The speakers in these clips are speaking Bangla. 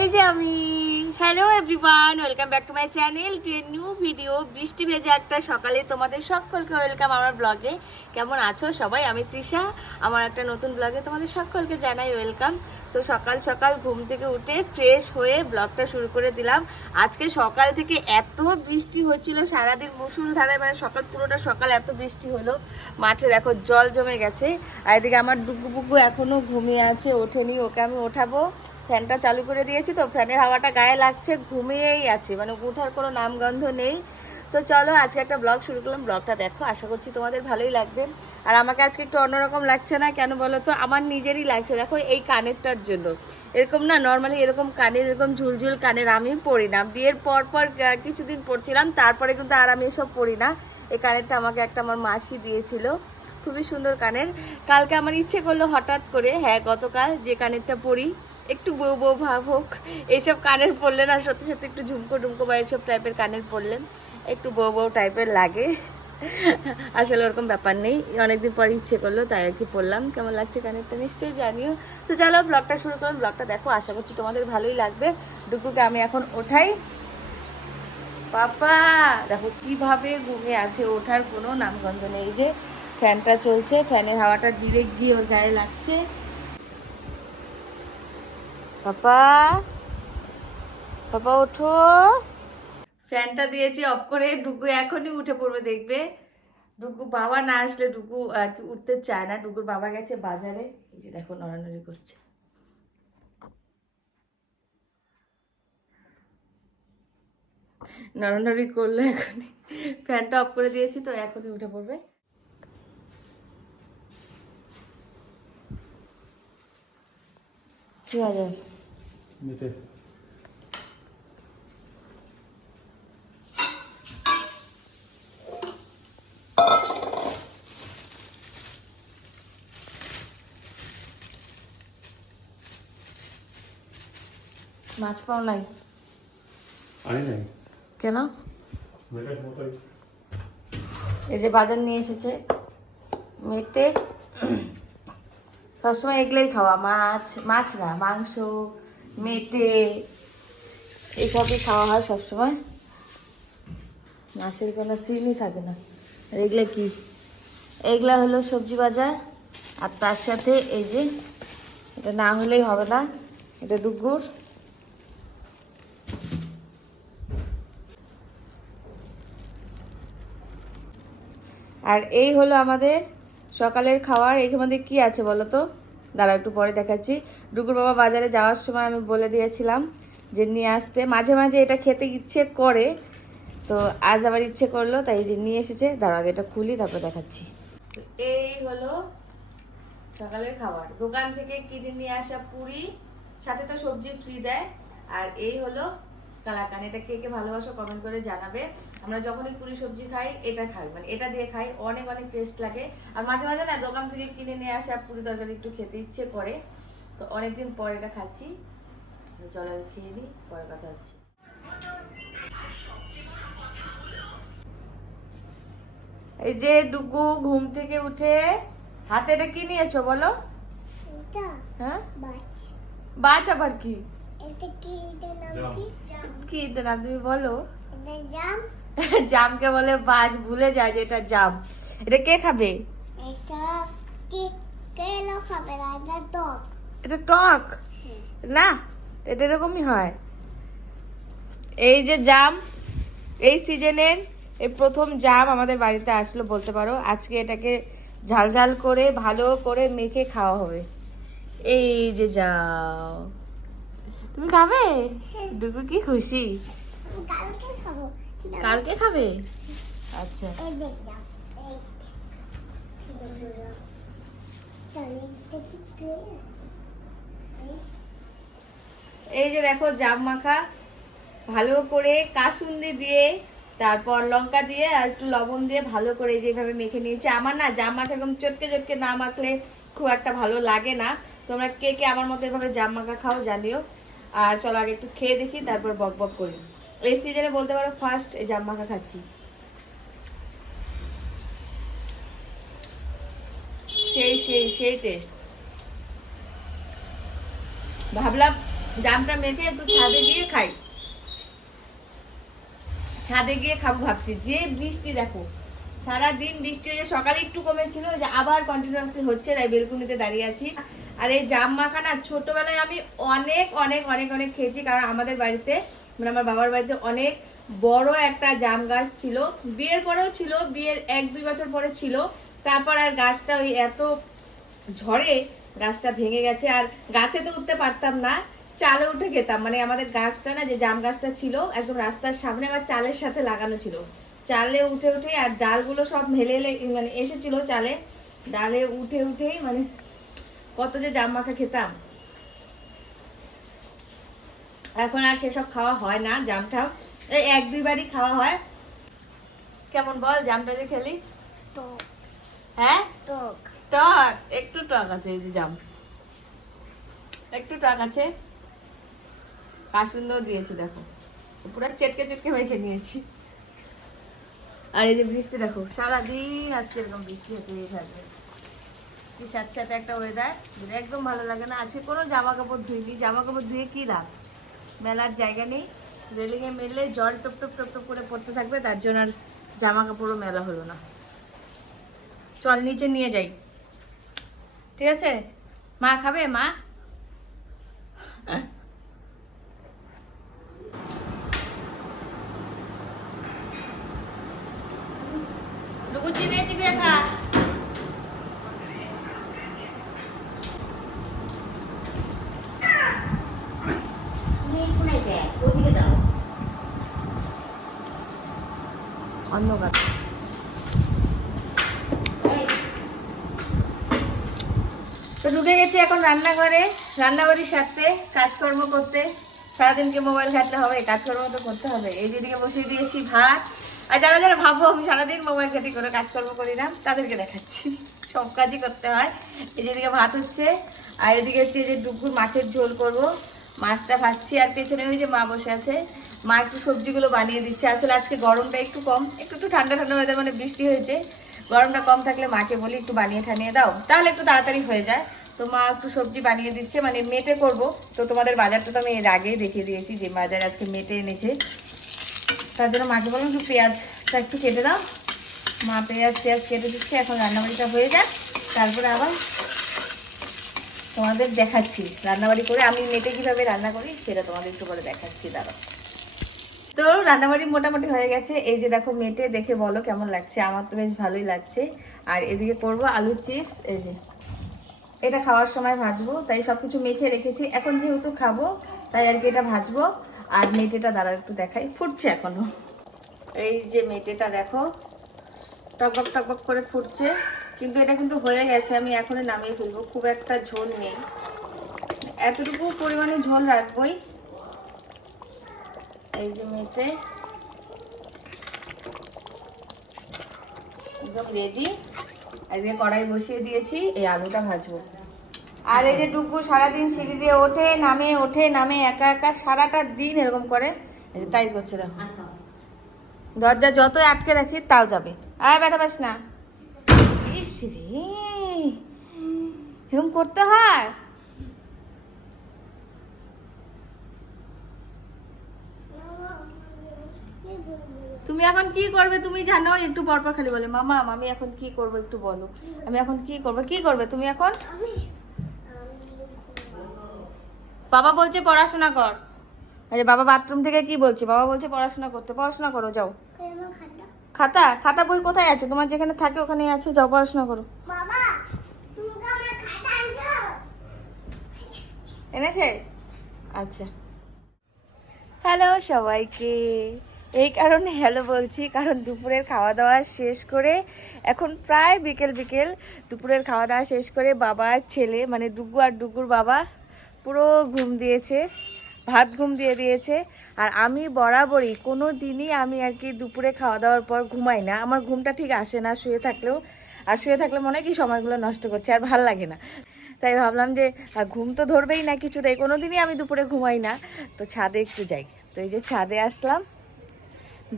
এই যে আমি। Hello everyone welcome back to my channel to a new video বৃষ্টি ভেজে একটা সকালে তোমাদের সকলকে ওয়েলকাম আমার ব্লগে কেমন আছো সবাই? আমি তৃষা। আমার একটা নতুন ব্লগে তোমাদের সকলকে জানাই ওয়েলকাম তো সকাল সকাল ঘুম থেকে উঠে ফ্রেশ হয়ে ব্লগটা শুরু করে দিলাম। আজকে সকাল থেকে এত বৃষ্টি হচ্ছিল, সারাদিন মুসুলধারে মানে সকাল, পুরোটা সকাল এত বৃষ্টি হলো। মাঠে দেখো জল জমে গেছে। আর এদিকে আমার ডুগু বুগু এখনও ঘুমিয়ে আছে, ওঠেনি, ওকে আমি ওঠাবো। ফ্যানটা চালু করে দিয়েছি তো ফ্যানের হাওয়াটা গায়ে লাগছে, ঘুমিয়েই আছে। মানে উঠার কোনো নামগন্ধ নেই। তো চলো, আজকে একটা ব্লগ শুরু করলাম। ব্লগটা দেখো, আশা করছি তোমাদের ভালোই লাগবে। আর আমাকে আজকে একটু অন্যরকম লাগছে না? কেন বলো তো? আমার নিজেরই লাগছে। দেখো, এই কানেরটার জন্য। এরকম না নর্মালি এরকম কানের, এরকম ঝুলঝুল কানের আমি পড়ি না। বিয়ের পর পর কিছুদিন পরছিলাম, তারপরে কিন্তু আর আমি এসব পড়ি না। এই কানেরটা আমাকে একটা আমার মাসি দিয়েছিল। খুবই সুন্দর কানের। কালকে আমার ইচ্ছে করল হঠাৎ করে হ্যাঁ গতকাল যে কানেরটা পরি একটু বউ বউ ভাব হোক এইসব কানের পরলেন আর সত্যি সত্যি একটু ঝুমকো টুমকো বা এইসব টাইপের কানের পরলেন একটু বউ বউ টাইপের লাগে। আসলে ওরকম ব্যাপার নেই, অনেকদিন পর ইচ্ছে করল, তাই আর কি পড়লাম। কেমন লাগছে কানেরটা নিশ্চয়ই জানিও। তো চলো ব্লগটা শুরু করলাম ব্লগটা দেখো, আশা করছি তোমাদের ভালোই লাগবে। ডুকুকে আমি এখন ওঠাই। পাপা, দেখো কীভাবে ঘুমিয়ে আছে, ওঠার কোনো নামগন্ধ নেই। যে ফ্যানটা চলছে, ফ্যানের হাওয়াটা ডিরেক্ট গিয়ে ওর গায়ে লাগছে। পাপা? পাপা ওঠো। ফ্যানটা দিয়েছি অফ করে। ডুগু এখনই উঠে পড়বে দেখবে। ডুগু বাবা না আসলে ডুগু আর কি উঠতে চায় না। ডুগুর বাবা গেছে বাজারে। এই যে দেখো নড়ানড়ি করছে। নড়ানড়ি করল এখনই। ফ্যানটা অফ করে দিয়েছি তো এখনই উঠে পড়বে। কি হাজার মিটে মাছ পাও নাই? আনি নাই। কেন? এই যে বাজার নিয়ে এসেছে। মেটে সবসময় এগুলোই খাওয়া। মাছ মাছ না মাংস। মেটে এসবই খাওয়া হয় সবসময়। মাছের কোনো সিনই থাকে না। আর এগুলো কি? এগুলা হলো সবজি বাজার। আর তার সাথে এই যে, এটা না হলেই হবে না, এটা ডুগুর। আর এই হলো আমাদের সকালের এর মধ্যে কি আছে বলো তো? দাঁড়া একটু পরে দেখাচ্ছি। ডুকুর বাবা বাজারে যাওয়ার সময় আমি বলে দিয়েছিলাম যে নিয়ে আসতে। মাঝে মাঝে এটা খেতে ইচ্ছে করে, তো আজ আবার ইচ্ছে করল, তাই যে নিয়ে এসেছে। দাঁড়া আগে এটা খুলি, তারপর দেখাচ্ছি। এই হলো সকালের খাবার। দোকান থেকে কিনে নিয়ে আসা পুরি, সাথে তো সবজি ফ্রি দেয়। আর এই হলো কালাকান এটা কে কে ভালোবাসো কমেন্ট করে জানাবে। আমরা যখনই পুরি সবজি খাই এটা খাই মানে এটা দিয়ে খাই অনেক অনেক টেস্ট লাগে। আর মাঝে মাঝে না দোকান থেকে কিনে নিয়ে আসা পুরি তরকারি একটু খেতে ইচ্ছে করে। তো অনেকদিন পর এটা খাচ্ছি। চলো খেয়ে নিই পরে কথা হচ্ছে। এই যে ডুগু ঘুম থেকে উঠে হাতে এটা কি নিয়েছো বলো? হ্যাঁ? বাচ বাচ আবার কি? এটা কি এটা নাম জাম। কি? জাম। কি এটা না তুমি বলো? জাম। জামকে বলে বাজ ভুলে যায় যে এটা জাম। এটা কে খাবে? এটা কি কেলো খাবে না এটা ডগ এটা টক? না এটা এরকমই হয়। এই যে জাম এই সিজনের এই প্রথম জাম আমাদের বাড়িতে আসলো বলতে পারো। আজকে এটাকে ঝাল ঝাল করে ভালো করে মেখে খাওয়া হবে। এই যে যাও তুমি খাবে? কি খুশি? কালকে খাব। কালকে খাবে? আচ্ছা। এই যে দেখো জাম মাখা ভালো করে কাসুন্দি দিয়ে তারপর লঙ্কা দিয়ে আর একটু লবণ দিয়ে ভালো করে যেভাবে মেখে নিয়েছি। আমার না জাম মাখা এরকম চটকে চটকে না মাখলে খুব একটা ভালো লাগে না। তোমরা কে কে আমার মতো এভাবে জাম মাখা খাও জানিও। আর চলো আগে একটু খেয়ে দেখি, তারপর বক বক করি। এই সিজনে বলতে পারো ফার্স্ট এই জাম মাখা খাচ্ছি। সেই সেই সেই টেস্ট ভাবলাম জামটা মেখে একটু ছাদে গিয়ে খাই। ছাদে গিয়ে খাব ভাবছি। যে বৃষ্টি দেখো সারা দিন বৃষ্টি হয়ে সকালে একটু কমেছিল, যে আবার কন্টিনিউয়াসলি হচ্ছে, তাই বেলকুনিতে দাঁড়িয়ে আছি। আর এই জাম মাখা না ছোটবেলায় আমি অনেক অনেক অনেক অনেক খেয়েছি। কারণ আমাদের বাড়িতে মানে আমার বাবার বাড়িতে অনেক বড় একটা জাম গাছ ছিল। বিয়ের পরেও ছিল, বিয়ের এক, দুই বছর পরে ছিল। তারপর আর গাছটা ওই এত ঝড়ে গাছটা ভেঙে গেছে। আর গাছে তো উঠতে পারতাম না, চালে উঠে খেতাম। মানে আমাদের গাছটা না, যে জাম গাছটা ছিল, একদম রাস্তার সামনে আবার চালের সাথে লাগানো ছিল। চালে উঠে উঠে আর ডালগুলো সব মেলে মানে এসেছিল চালে। ডালে উঠে, উঠেই মানে কত যে জাম মাখা খেতাম। এখন আর সেসব খাওয়া হয় না জাম টাম এই এক দুইবারই খাওয়া হয়। কেমন বল জামটা যে খেলি? হ্যাঁ? টক। টক? একটু টক আছে এই যে জাম। একটু টক আছে। কাসুন্দর দিয়েছে দেখো। পুরো চেটকে চেটকে মেখে নিয়েছি। আর এই যে বৃষ্টি দেখো সারাদিন আজকে এরকম বৃষ্টি হতে থাকবে কি সাথে সাথে একটা ওয়েদার একদম ভালো লাগে না। আজকে কোনো জামা কাপড় ধুইনি জামা কাপড় ধুয়ে কী লাভ? মেলার জায়গা নেই। রেলিংয়ে মেললে জল টপ টপ টপ টপ করে পড়তে থাকবে, তার জন্য আর জামা কাপড়ও মেলা হলো না। চল নিচে নিয়ে যাই। ঠিক আছে? মা খাবে? মা? লুকু চিবিয়ে চিবিয়ে খা অন্য কথা ঢুকে গেছি এখন রান্নাঘরে রান্নাবাড়ির সাথে কাজকর্ম করতে। সারাদিনকে মোবাইল ঘাটলে হবে? কাজকর্ম তো করতে হবে। এই যেদিকে বসিয়ে দিয়েছি ভাত। আর যারা যারা ভাবো আমি সারাদিন মোবাইল ঘাটি করে কাজকর্ম করি না, তাদেরকে দেখাচ্ছি। সব কাজই করতে হয়। এই যেদিকে ভাত হচ্ছে, আর এদিকে হচ্ছে যে ডুকুর মাছের ঝোল করব। মাছটা ভাজছি, আর পেছনে ওই যে মা বসে আছে। মা একটু সবজিগুলো বানিয়ে দিচ্ছে। আসলে আজকে গরমটা একটু কম, একটু একটু ঠান্ডা ঠান্ডা ওয়েদার মানে বৃষ্টি হয়েছে। গরমটা কম থাকলে মাকে বলি একটু বানিয়ে ঠানিয়ে দাও। তাহলে একটু তাড়াতাড়ি হয়ে যায়। তো মা একটু সবজি বানিয়ে দিচ্ছে মানে মেটে করব। তো তোমাদের বাজারটা তো আমি এর আগেই দেখিয়ে দিয়েছি যে বাজার আজকে মেটে এনেছে। তার জন্য মাকে বললাম, একটু পেঁয়াজটা একটু কেটে দাও। মা পেঁয়াজ পেঁয়াজ কেটে দিচ্ছে, এখন রান্নাবাড়িটা হয়ে যাক। তারপরে আবার তোমাদের দেখাচ্ছি, রান্নাবাড়ি করে আমি মেটে কীভাবে রান্না করি সেটা তোমাদের একটু পরে দেখাচ্ছি, দাঁড়াও। তো রান্নাবাড়ি মোটামুটি হয়ে গেছে। এই যে দেখো মেটে, দেখে বলো কেমন লাগছে? আমার তো বেশ ভালোই লাগছে। আর এদিকে করব আলুর চিপস, এই যে এটা খাওয়ার সময় ভাজবো, তাই সব কিছু মেখে রেখেছি। এখন যেহেতু খাব, তাই আর কি এটা ভাজবো। আর মেটেটা দাঁড়া একটু দেখাই। ফুটছে এখনও। এই যে মেটেটা দেখো, টকবক টকবক করে ফুটছে। কিন্তু এটা কিন্তু হয়ে গেছে, আমি এখনই নামিয়ে ফেলব। খুব একটা ঝোল নেই। এতটুকু পরিমাণে ঝোল রাখবোই। এই যে মেটে। একদম রেডি আজকে কড়াই বসিয়ে দিয়েছি, এই আলুটা ভাজবো। আর এই যে ডুগু সারাদিন সিঁড়ি দিয়ে ওঠে, নামে ওঠে, নামে, একা একা সারাটা দিন এরকম করে। তাই করছে, দেখো। দরজা যতই আটকে রাখি, তাও যাবে। আয়, ব্যথা পাস না। এরকম করতে হয়? তুমি এখন কি করবে? তুমি জানো, একটু পরপর খালি বলে, মামা আমি এখন কি করব একটু বলো। আমি এখন কি করব? কি করবে তুমি এখন? বাবা বলছে পড়াশোনা কর। আরে বাবা বাথরুম থেকে কি বলছে? বাবা বলছে পড়াশোনা করতে। পড়াশোনা করো যাও। খাতা? খাতা? খাতা বই কোথায় আছে? তোমার যেখানে থাকে ওখানেই আছে। যাও পড়াশোনা করো। এনেছে? আচ্ছা। হ্যালো সবাইকে। এই কারণে হ্যালো বলছি কারণ দুপুরের খাওয়া দাওয়া শেষ করে এখন প্রায় বিকেল বিকেল দুপুরের খাওয়া দাওয়া শেষ করে বাবা আর ছেলে মানে ডুগু আর ডুগুর বাবা পুরো ঘুম দিয়েছে, ভাত ঘুম দিয়ে দিয়েছে, আর আমি বরাবরই কোনো দিনই আমি আর কি দুপুরে খাওয়া দাওয়ার পর ঘুমাই না। আমার ঘুমটা ঠিক আসে না, শুয়ে থাকলেও, আর শুয়ে থাকলে মনে হয় কি সময়গুলো নষ্ট করছে, আর ভালো লাগে না। তাই ভাবলাম যে ঘুম তো ধরবেই না কিছু কিছুতেই কোনো দিনই আমি দুপুরে ঘুমাই না। তো ছাদে একটু যাই। তো এই যে ছাদে আসলাম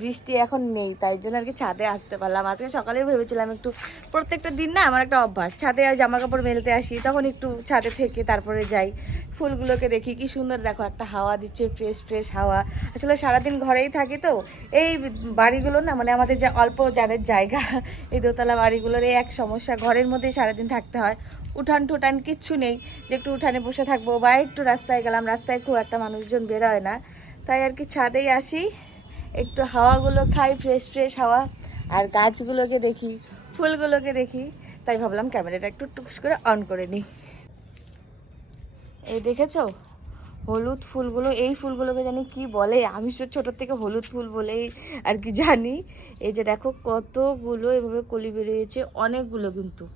বৃষ্টি এখন নেই, তাই জন্য আর কি ছাদে আসতে পারলাম। আজকে সকালেই ভেবেছিলাম একটু প্রত্যেকটা দিন না আমার একটা অভ্যাস। ছাদে জামা কাপড় মেলতে আসি, তখন একটু ছাদে থেকে তারপরে যাই। ফুলগুলোকে দেখি, কি সুন্দর দেখো, একটা হাওয়া দিচ্ছে ফ্রেশ ফ্রেশ হাওয়া। আসলে সারাদিন ঘরেই থাকি তো, এই বাড়িগুলো না মানে আমাদের যে অল্প যাদের জায়গা, এই দোতলা বাড়িগুলোর এই এক সমস্যা, ঘরের মধ্যেই সারাদিন থাকতে হয়। উঠান টুটান কিচ্ছু নেই, যে একটু উঠানে বসে থাকব বা একটু রাস্তায় গেলাম, রাস্তায় খুব একটা মানুষজন বেরোয় না। তাই আর কি ছাদেই আসি। একটু হাওয়াগুলো খাই ফ্রেশ ফ্রেশ হাওয়া। আর গাছগুলোকে দেখি, ফুলগুলোকে দেখি। তাই ভাবলাম ক্যামেরাটা একটু টুকস করে অন করে নিই। এই দেখেছ? হলুদ ফুলগুলো, এই ফুলগুলোকে জানি কি বলে? আমি ছোটোর থেকে হলুদ ফুল বলেই আর কি জানি। এই যে দেখো কতগুলো এভাবে কলি বেরিয়েছে, অনেকগুলো কিন্তু।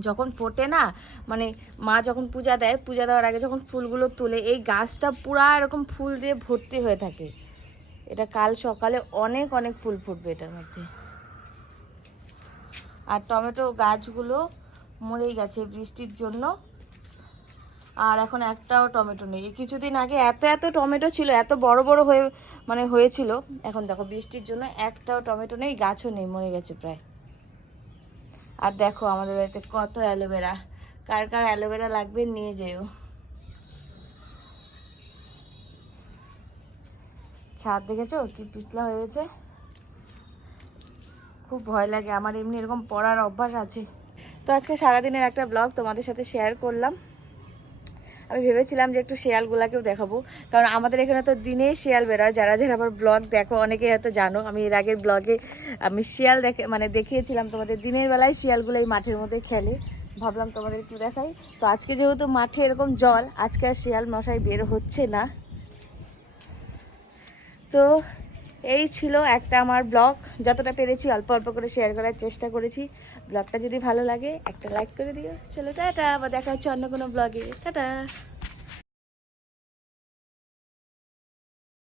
যখন ফোটে না মানে মা যখন পূজা দেয়, পূজা দেওয়ার আগে যখন ফুলগুলো তোলে, এই গাছটা পুরা এরকম ফুল দিয়ে ভর্তি হয়ে থাকে। এটা কাল সকালে অনেক অনেক ফুল ফুটবে এটার মধ্যে। আর টমেটো গাছগুলো মরেই গেছে বৃষ্টির জন্য। আর এখন একটাও টমেটো নেই। কিছুদিন আগে এত এত টমেটো ছিল, এত বড় বড় হয়ে মানে হয়েছিল। এখন দেখো বৃষ্টির জন্য একটাও টমেটো নেই, গাছও নেই, মরে গেছে প্রায়। আর দেখো আমাদের বাড়িতে কত অ্যালোভেরা। কার কার অ্যালোভেরা লাগবে নিয়ে যেও। ছাদ দেখেছ? কি পিছলা হয়ে গেছে? খুব ভয় লাগে। আমার এমনি এরকম পড়ার অভ্যাস আছে। তো আজকে সারাদিনের একটা ব্লগ তোমাদের সাথে শেয়ার করলাম। আমি ভেবেছিলাম যে একটু শিয়ালগুলাকেও দেখাবো। কারণ আমাদের এখানে তো দিনে শিয়াল বেরোয়। যারা যারা আবার ব্লগ দেখো অনেকে হয়তো জানো। আমি এর আগের ব্লগে আমি শিয়াল দেখে মানে দেখিয়েছিলাম তোমাদের। দিনের বেলায় শিয়ালগুলো এই মাঠের মধ্যে খেলে। ভাবলাম তোমাদের একটু দেখাই। তো আজকে যেহেতু মাঠে এরকম জল, আজকে আর শিয়াল মশাই বের হচ্ছে না। তো এই ছিল একটা আমার ব্লগ। যতটা পেরেছি অল্প অল্প করে শেয়ার করার চেষ্টা করেছি। ব্লগটা যদি ভালো লাগে, একটা লাইক করে দিও। চলো, টাটা। বা দেখা হচ্ছে অন্য কোনো ব্লগে। টাটা।